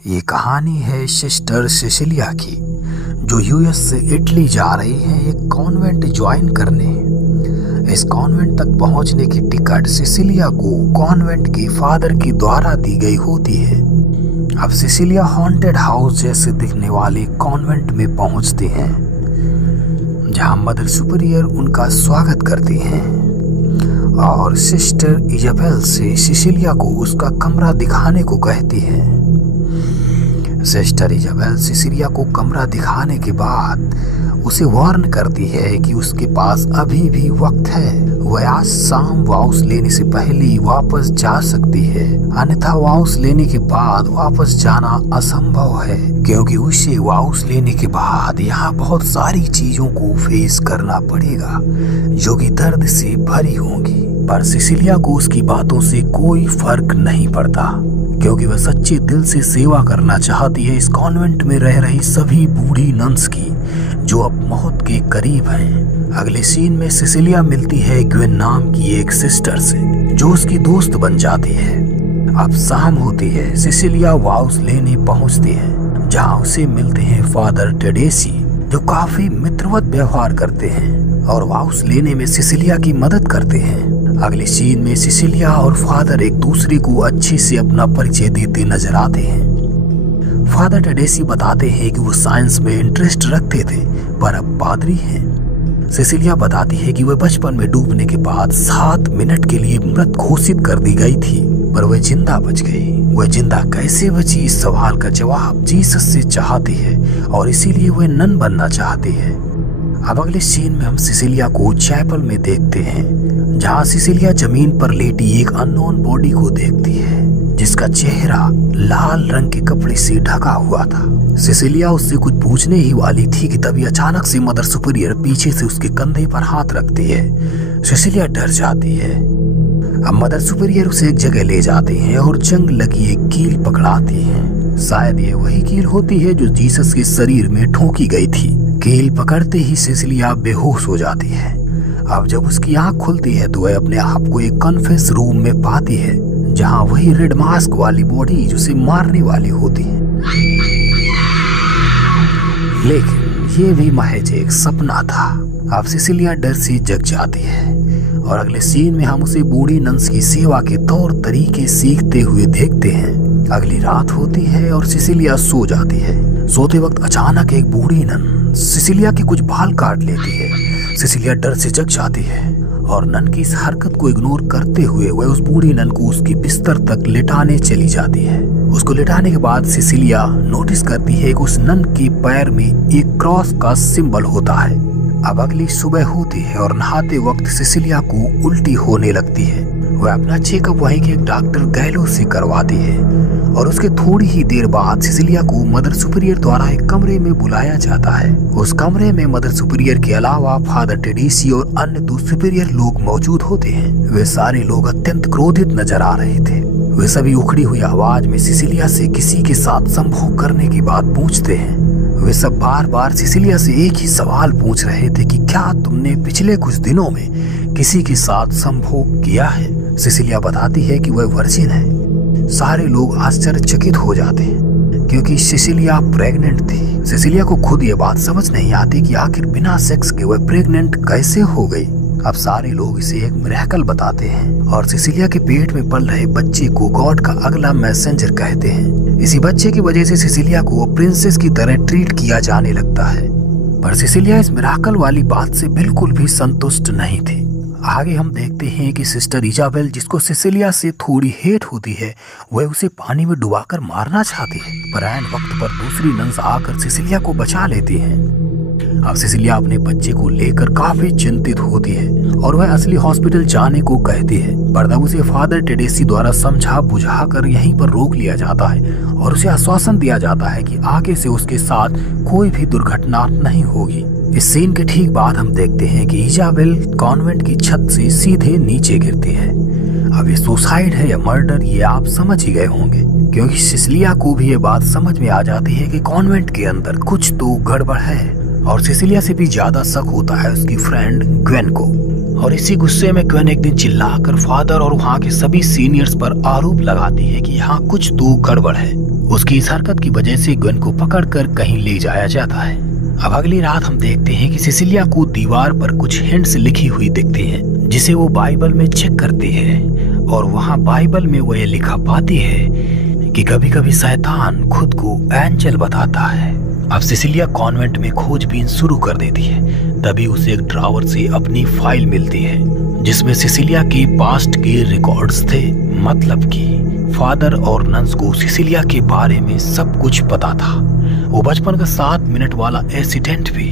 ये कहानी है सिस्टर सिसिलिया की, जो यूएस से इटली जा रही है एक कॉन्वेंट ज्वाइन करने। इस कॉन्वेंट तक पहुंचने की टिकट सिसिलिया को कॉन्वेंट के फादर के द्वारा दी गई होती है। अब सिसिलिया हॉन्टेड हाउस जैसे दिखने वाले कॉन्वेंट में पहुंचते हैं, जहां मदर सुपीरियर उनका स्वागत करती हैं और सिस्टर इजाबेल से सिसिलिया को उसका कमरा दिखाने को कहती है। सिस्टर इजाबेल सिसिलिया को कमरा दिखाने के बाद उसे वार्न करती है कि उसके पास अभी भी वक्त है, वह आज शाम वाउस लेने से पहले ही वापस जा सकती है, अन्यथा वाउस लेने के बाद वापस जाना असंभव है, क्योंकि उसे वाउस लेने के बाद यहाँ बहुत सारी चीजों को फेस करना पड़ेगा जो कि दर्द से भरी होंगी। पर सिसिलिया को उसकी बातों से कोई फर्क नहीं पड़ता, क्योंकि वह सच्चे दिल से सेवा करना चाहती है इस कॉन्वेंट में रह रही सभी बूढ़ी नन्स की, जो अब मौत के करीब हैं। अगले सीन में सिसिलिया मिलती है ग्वेन नाम की एक सिस्टर से, जो उसकी दोस्त बन जाती है। अब शाम होती है, सिसिलिया वाउस लेने पहुंचती है, जहां उसे मिलते हैं फादर टेडेसी, जो काफी मित्रवत व्यवहार करते हैं और वाउस लेने में सिसिलिया की मदद करते हैं। अगले सीन में सिसिलिया और फादर एक दूसरे को अच्छे से अपना परिचय देते नजर आते हैं। फादर टेडेसी बताते हैं कि वो साइंस में इंटरेस्ट रखते थे, पर अब पादरी हैं। सिसिलिया बताती है कि वह बचपन में डूबने के बाद 7 मिनट के लिए मृत घोषित कर दी गई थी, पर वह जिंदा बच गई। वह जिंदा कैसे बची, इस सवाल का जवाब जीसस से चाहती है और इसीलिए वह नन बनना चाहती है। अब अगले सीन में हम सिसिलिया को चैपल में देखते हैं, जहां सिसिलिया जमीन पर लेटी एक अननोन बॉडी को देखती है, जिसका चेहरा लाल रंग के कपड़े से ढका हुआ था। सिसिलिया उससे कुछ पूछने ही वाली थी कि तभी अचानक से मदर सुपीरियर पीछे से उसके कंधे पर हाथ रखती है। सिसिलिया डर जाती है। अब मदर सुपीरियर उसे एक जगह ले जाते हैं और जंग लगी एक कील पकड़ाती है। शायद ये वही कील होती है जो जीसस के शरीर में ठोकी गई थी। कील पकड़ते ही सिसिलिया बेहोश हो जाती है। अब जब उसकी आंख खुलती है तो वह अपने आप को एक कन्फेस रूम में पाती है, जहां वही रेड मास्क वाली बॉडी जिसे मारने वाली होती है। लेकिन ये भी महज एक सपना था। अब सिसिलिया डर से जग जाती है और अगले सीन में हम उसे बूढ़ी नन्स की सेवा के तौर तरीके सीखते हुए देखते हैं। अगली रात होती है और सिसिलिया सो जाती है। सोते वक्त अचानक एक बूढ़ी नन सिसिलिया के कुछ बाल काट लेती है। सिसिलिया डर से जग जाती है और नन की इस हरकत को इग्नोर करते हुए वह उस बूढ़ी नन को उसकी बिस्तर तक लेटाने चली जाती है। उसको लेटाने के बाद सिसिलिया नोटिस करती है कि उस नन के पैर में एक क्रॉस का सिंबल होता है। अब अगली सुबह होती है और नहाते वक्त सिसिलिया को उल्टी होने लगती है। वह अपना चेकअप वहीं के एक डॉक्टर गैलो से करवाती है और उसके थोड़ी ही देर बाद सिसिलिया को मदर सुपीरियर द्वारा एक कमरे में बुलाया जाता है। उस कमरे में मदर सुपीरियर के अलावा फादर टेडेसी और अन्य 2 सुपीरियर लोग मौजूद होते हैं। वे सारे लोग अत्यंत क्रोधित नजर आ रहे थे। वे सभी उखड़ी हुई आवाज में सिसिलिया से किसी के साथ संभोग करने की बात पूछते हैं। वे सब बार बार सिसिलिया से एक ही सवाल पूछ रहे थे कि क्या तुमने पिछले कुछ दिनों में किसी के साथ संभोग किया है। सिसिलिया बताती है कि वह वर्जिन है। सारे लोग आश्चर्यचकित हो जाते हैं, क्योंकि सिसिलिया प्रेग्नेंट थी। सिसिलिया को खुद ये बात समझ नहीं आती कि आखिर बिना सेक्स के वह प्रेग्नेंट कैसे हो गई। अब सारे लोग इसे एक मिरेकल बताते हैं और सिसिलिया के पेट में पल रहे बच्चे को गॉड का अगला मैसेंजर कहते हैं। इसी बच्चे की वजह से सिसिलिया को प्रिंसेस की तरह ट्रीट किया जाने लगता है। पर सिसिलिया इस मिरेकल वाली बात से बिल्कुल भी संतुष्ट नहीं थी। आगे हम देखते हैं कि सिस्टर इजाबेल, जिसको सिसिलिया से थोड़ी हेट होती है, वह उसे पानी में डुबाकर मारना चाहती है, पर ऐन वक्त पर दूसरी नन्स आकर सिसिलिया को बचा लेती हैं। अब सिसिलिया अपने बच्चे को लेकर काफी चिंतित होती है और वह असली हॉस्पिटल जाने को कहती है, पर तब उसे फादर टेडेसी द्वारा समझा बुझाकर यहीं पर रोक लिया जाता है और उसे आश्वासन दिया जाता है कि आगे से उसके साथ कोई भी दुर्घटना नहीं होगी। इस सीन के ठीक बाद हम देखते हैं कि इजाबेल कॉन्वेंट की छत से सीधे नीचे गिरती है। अब ये सुसाइड है या मर्डर, ये आप समझ ही गए होंगे, क्योंकि सिसिलिया को भी ये बात समझ में आ जाती है कि कॉन्वेंट के अंदर कुछ तो गड़बड़ है और सिसिलिया से भी ज्यादा शक होता है उसकी फ्रेंड ग्वेन को। और इसी गुस्से में ग्वेन एक दिन चिल्लाकर फादर और वहाँ के सभी सीनियर्स पर आरोप लगाती है कि यहाँ कुछ तो गड़बड़ है। उसकी इस हरकत की वजह से ग्वेन को पकड़कर कहीं ले जाया जाता है। अब अगली रात हम देखते हैं कि सिसिलिया को दीवार पर कुछ हिंट्स लिखी हुई दिखती हैं, जिसे वो बाइबल में चेक करती है और वहाँ बाइबल में वो ये लिखा पाती है कि कभी कभी शैतान खुद को एंजल बताता है। अब सिसिलिया कॉन्वेंट में खोजबीन शुरू कर देती है। तभी उसे एक ड्रावर से अपनी फाइल मिलती है जिसमें सिसिलिया के पास्ट के रिकॉर्ड्स थे। मतलब कि फादर और नन्स को सिसिलिया के बारे में सब कुछ पता था। वो बचपन का 7 मिनट वाला एक्सीडेंट भी।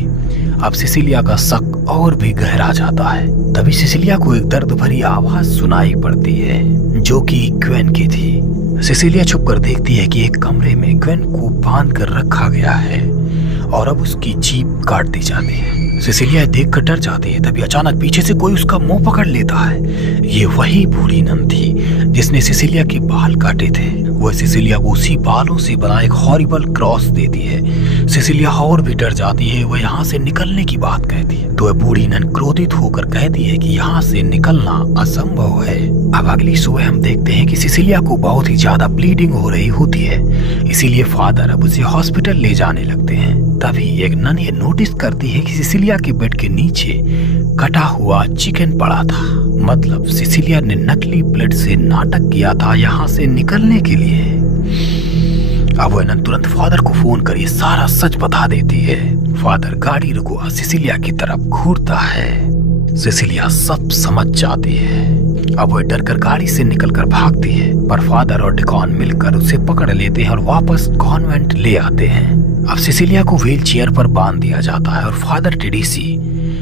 अब सिसिलिया का शक और भी गहरा जाता है। तभी सिसिलिया को एक दर्द भरी आवाज सुनाई पड़ती है जो कि ग्वेन की थी। सिसिलिया छुप कर देखती है कि एक कमरे में ग्वेन को बांध कर रखा गया है और अब उसकी जीभ काट दी जाती है। सिसिलिया देख कर डर जाती है। तभी अचानक पीछे से कोई उसका मुंह पकड़ लेता है। ये वही बूढ़ी नन थी जिसने सिसिलिया के बाल काटे थे। वह सिसिलिया को उसी बालों से बना एक हॉरिबल क्रॉस देती है। सिसिलिया और भी डर जाती है। वह यहाँ से निकलने की बात कहती है तो वह बूढ़ी नन क्रोधित होकर कहती है कि यहाँ से निकलना असंभव है। अब अगली सुबह हम देखते हैं कि सिसिलिया को बहुत ही ज्यादा ब्लीडिंग हो रही होती है, इसीलिए फादर अब उसे हॉस्पिटल ले जाने लगते हैं। तभी एक नन ये नोटिस करती है कि सिसिलिया के बेड के नीचे कटा हुआ चिकन पड़ा था। मतलब सिसिलिया ने नकली ब्लड से नाटक किया था यहाँ से निकलने के लिए। अब वह नन तुरंत फादर को फोन कर ये सारा सच बता देती है। फादर गाड़ी रुकवा सिसिलिया की तरफ घूरता है। सिसिलिया सब समझ जाती है। अब वह डरकर गाड़ी से निकलकर भागती है, पर फादर और डिकॉन मिलकर उसे पकड़ लेते हैं और वापस कॉन्वेंट ले आते हैं। अब सिसिलिया को व्हील चेयर पर बांध दिया जाता है और फादर टेडेसी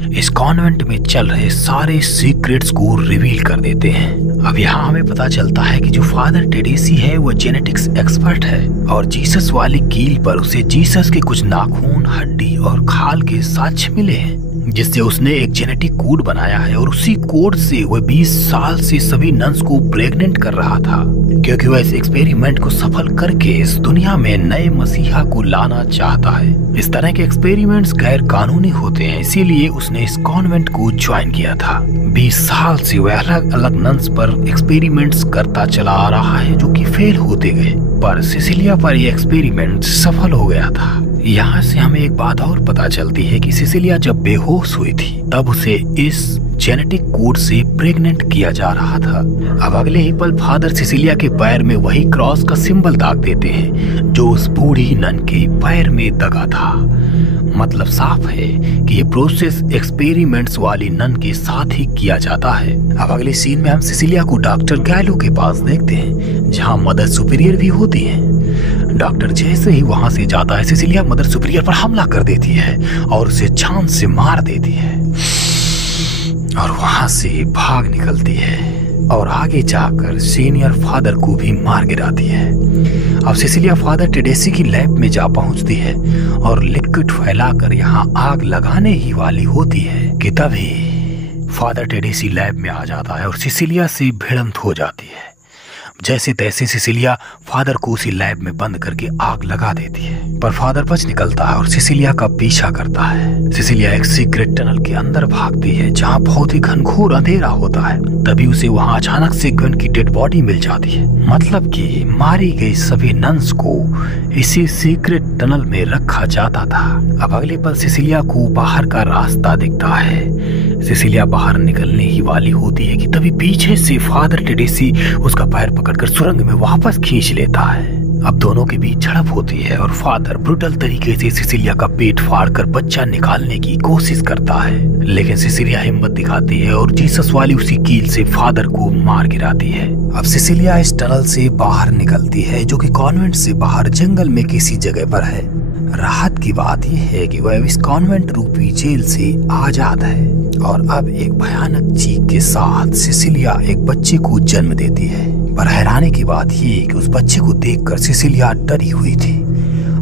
इस कॉन्वेंट में चल रहे सारे सीक्रेट्स को रिवील कर देते हैं। अब यहाँ हमें पता चलता है कि जो फादर टेडेसी है वो जेनेटिक्स एक्सपर्ट है और जीसस वाली कील पर उसे जीसस के कुछ नाखून, हड्डी और खाल के साक्ष्य मिले हैं, जिससे उसने एक जेनेटिक कोड बनाया है और उसी कोड से वह 20 साल से सभी नन्स को प्रेग्नेंट कर रहा था, क्योंकि वह इस एक्सपेरिमेंट को सफल करके इस दुनिया में नए मसीहा को लाना चाहता है। इस तरह के एक्सपेरिमेंट्स गैर कानूनी होते हैं, इसीलिए उसने इस कॉन्वेंट को ज्वाइन किया था। 20 साल से वह अलग अलग नन्स पर एक्सपेरिमेंट्स करता चला आ रहा है जो कि फेल होते गए, पर सिसिलिया पर यह एक्सपेरिमेंट सफल हो गया था। यहाँ से हमें एक बात और पता चलती है कि सिसिलिया जब बेहोश हुई थी तब उसे इस जेनेटिक कोड से प्रेग्नेंट किया जा रहा था। अब अगले ही पल फादर सिसिलिया के पैर में वही क्रॉस का सिंबल दाग देते हैं जो उस बूढ़ी नन के पैर में दगा था। मतलब साफ है कि ये प्रोसेस एक्सपेरिमेंट्स वाली नन के साथ ही किया जाता है। अब अगले सीन में हम सिसिलिया को डॉक्टर गैलो के पास देखते हैं जहाँ मदर सुपीरियर भी होती है। डॉक्टर जैसे ही वहां से जाता है सिसिलिया मदर सुपीरियर पर हमला कर देती है और उसे जान से मार देती है और वहां से भाग निकलती है और आगे जाकर सीनियर फादर को भी मार गिराती है। अब सिसिलिया फादर टेडेसी की लैब में जा पहुंचती है और लिक्विड फैलाकर यहाँ आग लगाने ही वाली होती है कि तभी फादर टेडेसी लैब में आ जाता है और सिसिलिया से भिड़ंत हो जाती है। जैसे तैसे सिसिलिया फादर को उसी लैब में बंद करके आग लगा देती है, पर फादर बच निकलता है और सिसिलिया का पीछा करता है। सिसिलिया एक सीक्रेट टनल के अंदर भागती है जहाँ बहुत ही घनघोर अंधेरा होता है। तभी उसे वहाँ अचानक से ग्वेन की डेड बॉडी मिल जाती है। मतलब कि मारी गई सभी नन्स को इसी सीक्रेट टनल में रखा जाता था। अब अगले पल सिसिलिया को बाहर का रास्ता दिखता है। सिसिलिया बाहर निकलने ही वाली होती है कि तभी पीछे से फादर टेडेसी उसका पैर पकड़कर सुरंग में वापस खींच लेता है। अब दोनों के बीच झड़प होती है और फादर ब्रूटल तरीके से सिसिलिया का पेट फाड़कर बच्चा निकालने की कोशिश करता है, लेकिन सिसिलिया हिम्मत दिखाती है और जीसस वाली उसी कील से फादर को मार गिराती है। अब सिसिलिया इस टनल से बाहर निकलती है जो कि कॉन्वेंट से बाहर जंगल में किसी जगह पर है। राहत की बात यह है कि वह इस कॉन्वेंट रूपी जेल से आजाद है और अब एक भयानक चीख के साथ सिसिलिया एक बच्चे को जन्म देती है। पर हैरानी की बात ये कि उस बच्चे को देखकर सिसिलिया डरी हुई थी।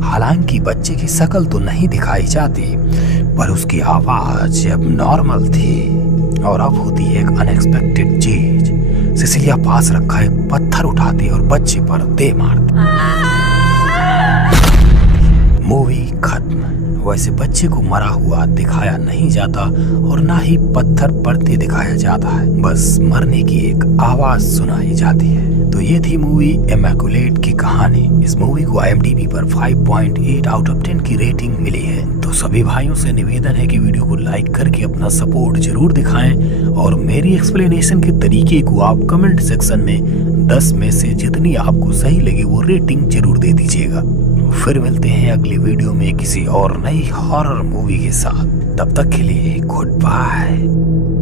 हालांकि बच्चे की शक्ल तो नहीं दिखाई जाती, पर उसकी आवाज अब नॉर्मल थी। और अब होती एक अनएक्सपेक्टेड चीज, सिसिलिया पास रखा एक पत्थर उठाती और बच्चे पर दे मारती। मूवी खत्म। वैसे बच्चे को मरा हुआ दिखाया नहीं जाता और ना ही पत्थर पड़ते दिखाया जाता है, बस मरने की एक आवाज सुनाई जाती है। तो ये थी मूवी इमैकुलेट की कहानी। इस मूवी को IMDb पर 5.8 आउट ऑफ 10 की रेटिंग मिली है। तो सभी भाइयों से निवेदन है कि वीडियो को लाइक करके अपना सपोर्ट जरूर दिखाएं और मेरी एक्सप्लेनेशन के तरीके को आप कमेंट सेक्शन में 10 में से जितनी आपको सही लगे वो रेटिंग जरूर दे दीजिएगा। फिर मिलते हैं अगली वीडियो में किसी और नई हॉरर मूवी के साथ। तब तक के लिए गुड बाय।